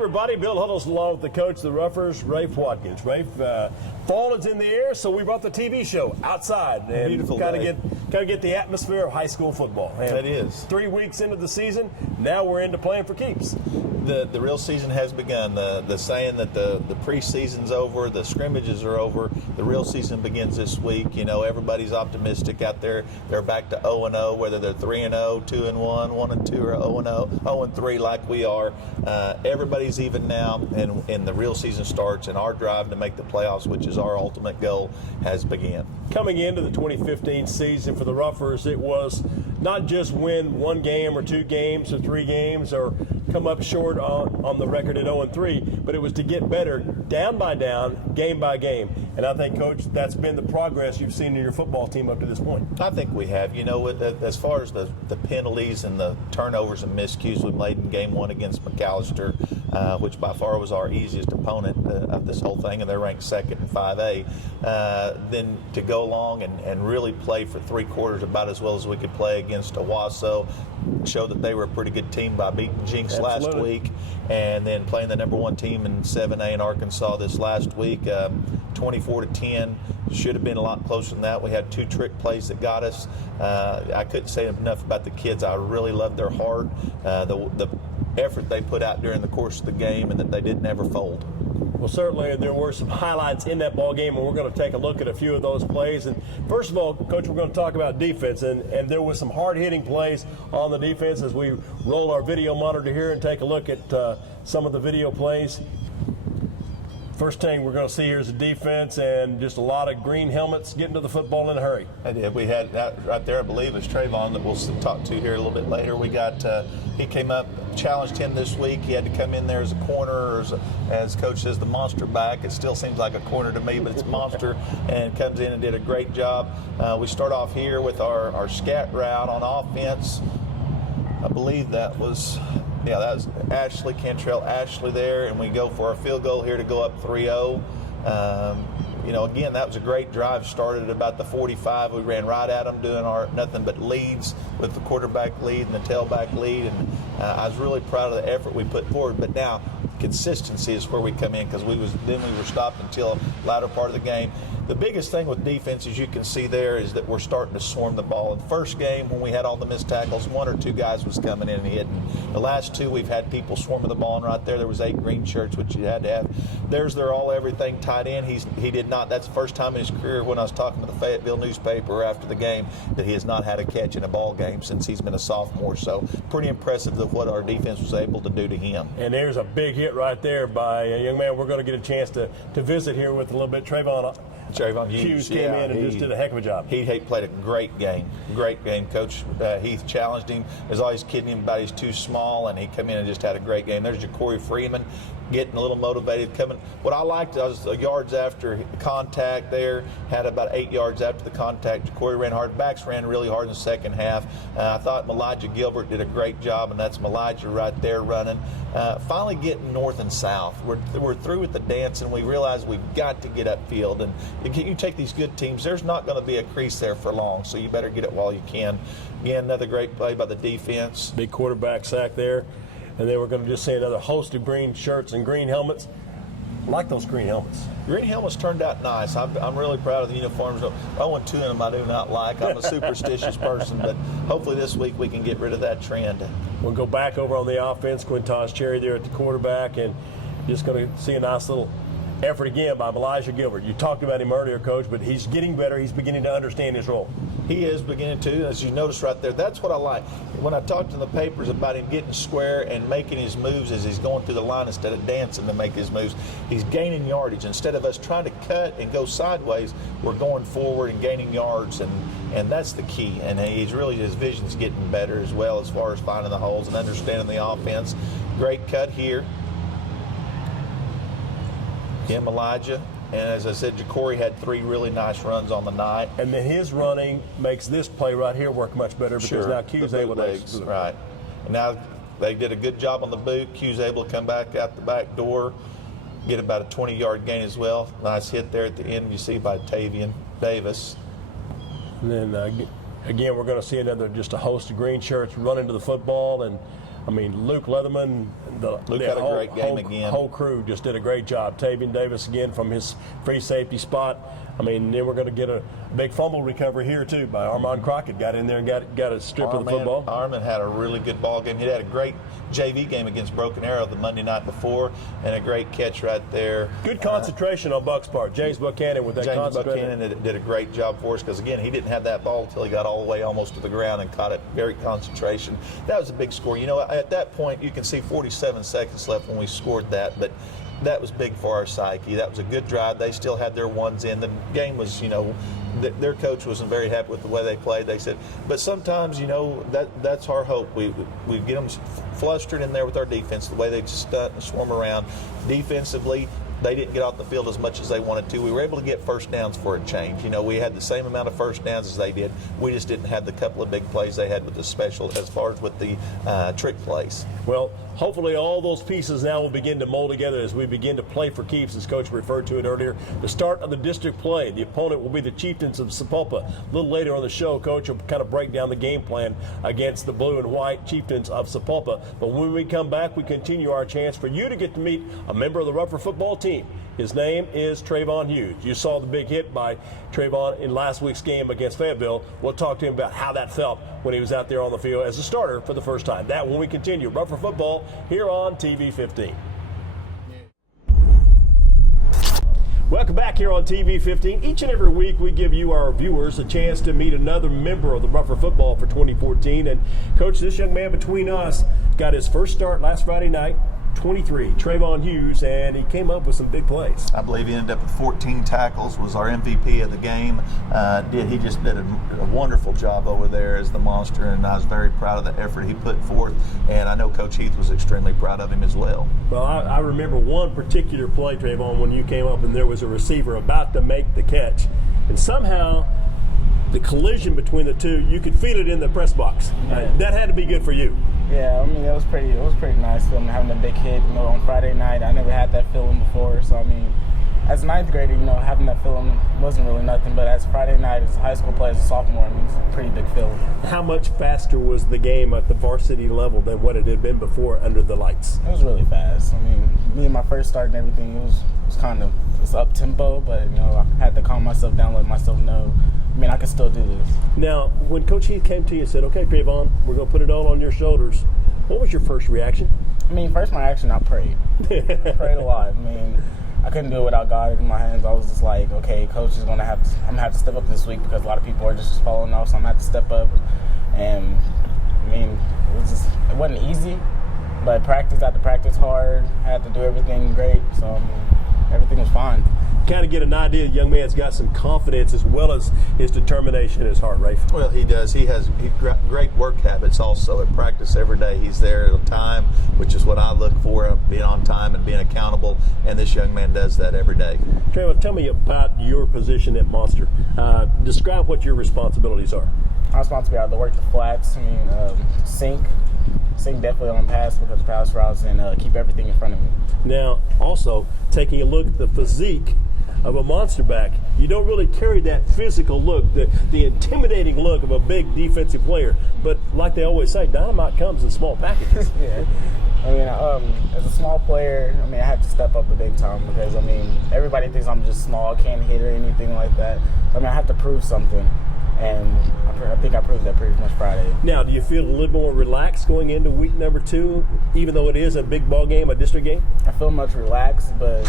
everybody. Bill Huddleston along with the coach of the Roughers, Rafe Watkins. Rafe, fall is in the air, so we brought the TV show outside and Beautiful kind day. of get the atmosphere of high school football. And It is. 3 weeks into the season, now we're into playing for keeps. The real season has begun. The saying that the preseason's over, the scrimmages are over, the real season begins this week. You know, everybody's optimistic out there. They're back to 0-0, whether they're 3-0, 2-1, 1-2, or 0-0, 0-3 like we are. Everybody's even now, and the real season starts, and our drive to make the playoffs, which is our ultimate goal, has begun. Coming into the 2015 season for the Roughers, it was not just win one game or two games or three games or come up short on the record at 0-3, but it was to get better down by down, game by game. And I think, Coach, that's been the progress you've seen in your football team up to this point. I think we have. You know, as far as the penalties and the turnovers and miscues we made in game one against McAllister, which by far was our easiest opponent of this whole thing, and they're ranked second in 5A, then to go along and really play for 3 quarters about as well as we could play against Owasso, show that they were a pretty good team by beating Jinx last week, and then playing the #1 team in 7A in Arkansas this last week, 24-10. Should have been a lot closer than that. We had 2 trick plays that got us. I couldn't say enough about the kids. I really loved their heart, the effort they put out during the course of the game, and that they didn't ever fold. Well, certainly there were some highlights in that ball game, and we're going to take a look at a few of those plays. And first of all, Coach, we're going to talk about defense, and there was some hard-hitting plays on the defense as we roll our video monitor here and take a look at some of the video plays. First thing we're going to see here is the defense and just a lot of green helmets getting to the football in a hurry. I did. We had that right there, I believe, is Trayvon that we'll talk to here a little bit later. We got, he came up, challenged him this week. He had to come in there as a corner, or as Coach says, the monster back. It still seems like a corner to me, but it's monster, and comes in and did a great job. We start off here with our scat route on offense. I believe that was Ashley, Cantrell Ashley there, and we go for our field goal here to go up 3-0. You know, again, that was a great drive. Started at about the 45. We ran right at them, doing our nothing but leads with the quarterback lead and the tailback lead, and I was really proud of the effort we put forward. But now consistency is where we come in, because we were stopped until the latter part of the game. The biggest thing with defense, as you can see there, is that we're starting to swarm the ball. In the first game, when we had all the missed tackles, 1 or 2 guys was coming in and hitting. The last 2, we've had people swarming the ball, and right there was 8 green shirts, which you had to have. There's their all-everything tight end. He did not. That's the first time in his career, when I was talking to the Fayetteville newspaper after the game, that he has not had a catch in a ball game since he's been a sophomore. So pretty impressive of what our defense was able to do to him. And there's a big hit right there by a young man we're going to get a chance to visit here with a little bit. Trayvon Hughes came in and just did a heck of a job. He played a great game. Coach Heath challenged him. There's always kidding him about he's too small, and he came in and just had a great game. There's Ja'Cory Freeman getting a little motivated coming. What I liked was the yards after contact there, had about 8 yards after the contact. Ja'Cory ran hard. Backs ran really hard in the second half. I thought Elijah Gilbert did a great job, and that's Elijah right there running. Finally getting north and south. We're through with the dance, and we realize we've got to get upfield. And you take these good teams, there's not going to be a crease there for long, so you better get it while you can. Again, another great play by the defense. Big quarterback sack there. And then we're going to just see another host of green shirts and green helmets. I like those green helmets. Green helmets turned out nice. I'm really proud of the uniforms. 0-2 in them I do not like. I'm a superstitious person, but hopefully this week we can get rid of that trend. We'll go back over on the offense. Quinton Cherry there at the quarterback, and just going to see a nice little effort again by Elijah Gilbert. You talked about him earlier, Coach, but he's getting better. He's beginning to understand his role. He is beginning to, as you notice right there. That's what I like. When I talked in the papers about him getting square and making his moves as he's going through the line instead of dancing to make his moves, he's gaining yardage. Instead of us trying to cut and go sideways, we're going forward and gaining yards, and that's the key. And his vision's getting better as well, as far as finding the holes and understanding the offense. Great cut here. Him, Elijah. And as I said, Ja'Cory had 3 really nice runs on the night. And then his running makes this play right here work much better, because now Q's able to execute. Right. And now they did a good job on the boot. Q's able to come back out the back door, get about a 20-yard gain as well. Nice hit there at the end, you see, by Tavian Davis. And then again, we're going to see just a host of green shirts run into the football. And I mean, Luke Leatherman Luke had a great game again. Whole crew just did a great job. Tavian Davis again from his free safety spot. I mean, then we're going to get a big fumble recovery here too by Armand Crockett. Got in there and got a strip of the football. Armand had a really good ball game. He had a great JV game against Broken Arrow the Monday night before, and a great catch right there. Good concentration on Buck's part. James Buchanan with that concentration. James Buchanan did a great job for us because, again, he didn't have that ball until he got all the way almost to the ground and caught it. Very concentration. That was a big score. You know, at that point, you can see 47 seconds left when we scored that, but that was big for our psyche. That was a good drive. They still had their ones in. The game was, you know, their coach wasn't very happy with the way they played. They said, but sometimes, you know, that's our hope. We get them flustered in there with our defense, the way they stunt and swarm around. Defensively, they didn't get off the field as much as they wanted to. We were able to get first downs for a change. You know, we had the same amount of first downs as they did. We just didn't have the couple of big plays they had with the special as far as with the trick plays. Well, hopefully all those pieces now will begin to mold together as we begin to play for keeps, as Coach referred to it earlier. The start of the district play. The opponent will be the Chieftains of Sapulpa. A little later on the show, Coach will kind of break down the game plan against the blue and white Chieftains of Sapulpa. But when we come back, we continue our chance for you to get to meet a member of the Rougher football team. His name is Trayvon Hughes. You saw the big hit by Trayvon in last week's game against Fayetteville. We'll talk to him about how that felt when he was out there on the field as a starter for the first time. That when we continue Rougher football here on TV 15. Welcome back here on TV 15. Each and every week we give you, our viewers, a chance to meet another member of the Rougher football for 2014. And Coach, this young man between us got his first start last Friday night. 23, Trayvon Hughes, and he came up with some big plays. I believe he ended up with 14 tackles, was our MVP of the game. He just did a wonderful job over there as the monster, and I was very proud of the effort he put forth, and I know Coach Heath was extremely proud of him as well. Well, I remember one particular play, Trayvon, when you came up and there was a receiver about to make the catch, and somehow the collision between the two, you could feel it in the press box. That had to be good for you. Yeah, I mean, it was pretty nice feeling, having a big hit, you know, on Friday night. I never had that feeling before, so I mean, as a ninth grader, you know, having that feeling wasn't really nothing, but as Friday night, as a high school player, as a sophomore, I mean, it's a pretty big feeling. How much faster was the game at the varsity level than what it had been before under the lights? It was really fast. I mean, me and my first start and everything, it was kind of up tempo, but, you know, I had to calm myself down, let myself know, I mean, I can still do this. Now, when Coach Heath came to you and said, okay, Trayvon, we're going to put it all on your shoulders, what was your first reaction? I mean, first my reaction, I prayed. I prayed a lot. I mean, I couldn't do it without God in my hands. I was just like, okay, Coach is I'm gonna have to step up this week because a lot of people are just falling off, so I'm gonna have to step up. And I mean, it wasn't easy, but practice after practice hard. I had to do everything great, so I mean, everything was fine. Kind of get an idea the young man's got some confidence as well as his determination in his heart, Rafe. Well, he does. He's got great work habits also. At practice every day, he's there at time, which is what I look for, being on time and being accountable, and this young man does that every day. Trayvon, tell me about your position at Monster. Describe what your responsibilities are. My responsibility are to work the flats, I mean, sink definitely on pass because of pass routes, and keep everything in front of me. Now, also, taking a look at the physique of a monster back, you don't really carry that physical look, the intimidating look of a big defensive player. But like they always say, dynamite comes in small packages. Yeah. I mean, as a small player, I mean, I had to step up a big time because, I mean, everybody thinks I'm just small, can't hit or anything like that. I mean, I have to prove something, and I think I proved that pretty much Friday. Now, do you feel a little more relaxed going into week number 2, even though it is a big ball game, a district game? I feel much relaxed, but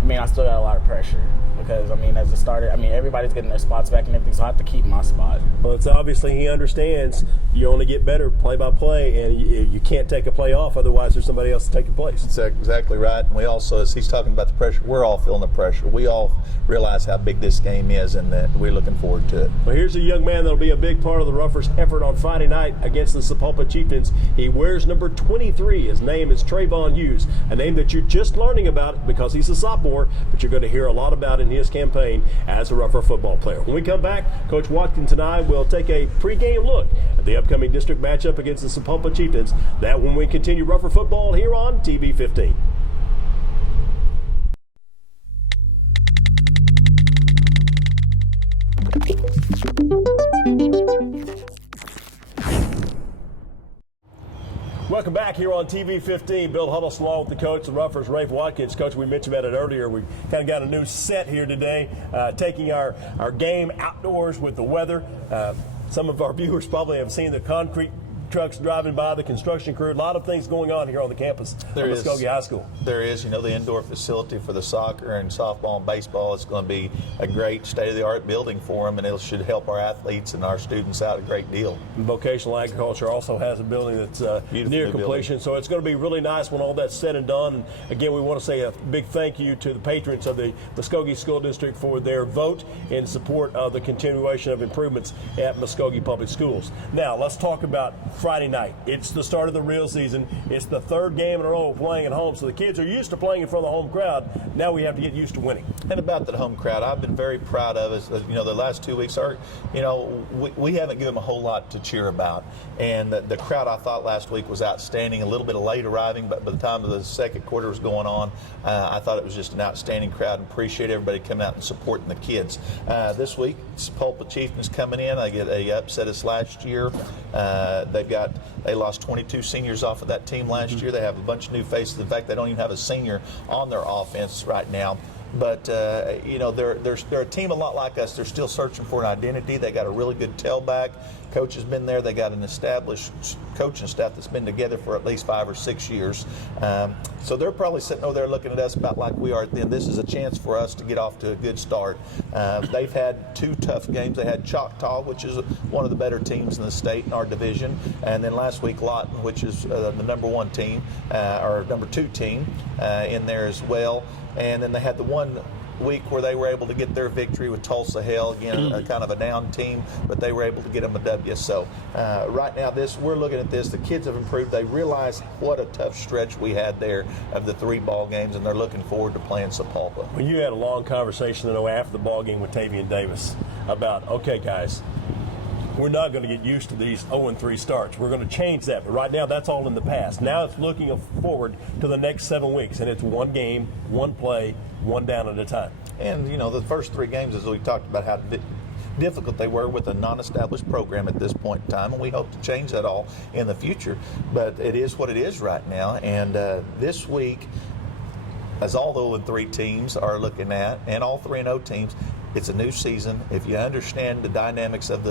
I mean, I still got a lot of pressure because, I mean, as a starter, I mean, everybody's getting their spots back and everything, so I have to keep my spot. Well, it's obviously he understands you only get better play by play, and you can't take a play off, otherwise there's somebody else to take your place. That's exactly right. And we also, as he's talking about the pressure, we're all feeling the pressure. We all realize how big this game is, and that we're looking forward to it. Well, here's a young man that'll be a big part of the Roughers' effort on Friday night against the Sapulpa Chieftains. He wears number 23. His name is Trayvon Hughes, a name that you're just learning about because he's a sophomore, but you're going to hear a lot about in his campaign as a Rougher football player. When we come back, Coach Watkins and I will take a pregame look at the upcoming district matchup against the Sapulpa Chieftains. That when we continue Rougher football here on TV 15. Welcome Welcome back here on TV 15. Bill Huddleston along with the coach, the Roughers, Rafe Watkins. Coach, we mentioned about it earlier. We kind of got a new set here today, taking our game outdoors with the weather. Some of our viewers probably have seen the concrete trucks driving by, the construction crew. A lot of things going on here on the campus of Muskogee High School. There is, the indoor facility for the soccer and softball and baseball. It's going to be a great state-of-the-art building for them, and it should help our athletes and our students out a great deal. Vocational agriculture also has a building that's near completion, so it's going to be really nice when all that's said and done. And again, we want to say a big thank you to the patrons of the Muskogee School District for their vote in support of the continuation of improvements at Muskogee Public Schools. Now, let's talk about Friday night. It's the start of the real season. It's the third game in a row playing at home, so the kids are used to playing in front of the home crowd. Now we have to get used to winning. And about that home crowd, I've been very proud of us. The last 2 weeks are, we haven't given them a whole lot to cheer about. And the crowd, I thought last week was outstanding. A little bit of late arriving, but by the time the second quarter was going on, I thought it was just an outstanding crowd, and appreciate everybody coming out and supporting the kids. This week, Sepulpa Chieftains coming in. They upset us last year. They lost 22 seniors off of that team last year. They have a bunch of new faces. In fact, they don't even have a senior on their offense right now. But, they're a team a lot like us. They're still searching for an identity. They got a really good tailback. Coach has been there. They got an established coaching staff that's been together for at least 5 or 6 years. So they're probably sitting over there looking at us about like we are. Then this is a chance for us to get off to a good start. They've had 2 tough games. They had Choctaw, which is one of the better teams in the state in our division, and then last week Lawton, which is the number 1 team or number 2 team in there as well. And then they had the 1 week where they were able to get their victory with Tulsa Hell, again, a kind of a down team, but they were able to get them a W. So right now, we're looking at this. The kids have improved. They realize what a tough stretch we had there of the 3 ball games, and they're looking forward to playing Sepulpa. Well, you had a long conversation after the ball game with Tavian Davis about, okay, guys, we're not going to get used to these 0-3 starts. We're going to change that. But right now, that's all in the past. Now it's looking forward to the next 7 weeks, and it's 1 game, 1 play, 1 down at a time. And, the first 3 games, as we talked about how difficult they were with a non-established program at this point in time, and we hope to change that all in the future. But it is what it is right now. And this week, as all the 0-3 teams are looking at, and all 3-0 teams, it's a new season. If you understand the dynamics of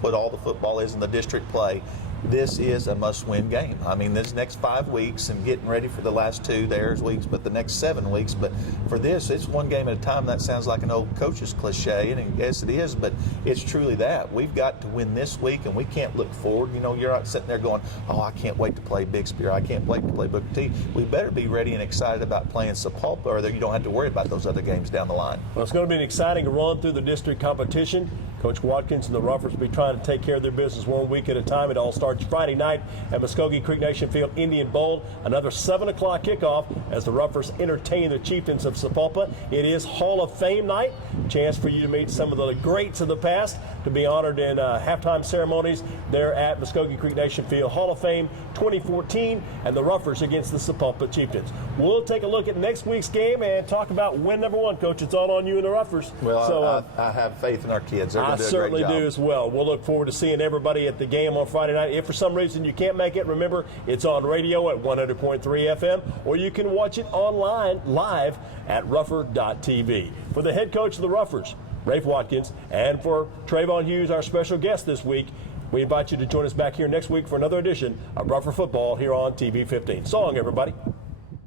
what all the football is in the district play, this is a must-win game. I mean, this next 5 weeks and getting ready for the last 2 there's weeks, but the next 7 weeks. But for this, it's 1 game at a time. That sounds like an old coach's cliche, and yes, it is, but it's truly that. We've got to win this week, and we can't look forward. You're not sitting there going, oh, I can't wait to play Big Spear. I can't wait to play Booker T. We better be ready and excited about playing Sepulpa, or you don't have to worry about those other games down the line. Well, it's going to be an exciting run through the district competition. Coach Watkins and the Roughers will be trying to take care of their business 1 week at a time. It all starts Friday night at Muskogee Creek Nation Field Indian Bowl. Another 7 o'clock kickoff as the Roughers entertain the Chieftains of Sepulpa. It is Hall of Fame night. Chance for you to meet some of the greats of the past, to be honored in halftime ceremonies there at Muskogee Creek Nation Field. Hall of Fame 2014, and the Roughers against the Sepulpa Chieftains. We'll take a look at next week's game and talk about win number 1, Coach. It's all on you and the Roughers. Well, so, I have faith in our kids. They're I certainly do as well. We'll look forward to seeing everybody at the game on Friday night. If for some reason you can't make it, remember it's on radio at 100.3 FM, or you can watch it online live at RougherTV. For the head coach of the Roughers, Rafe Watkins, and for Trayvon Hughes, our special guest this week, we invite you to join us back here next week for another edition of Rougher Football here on TV 15. So long, everybody.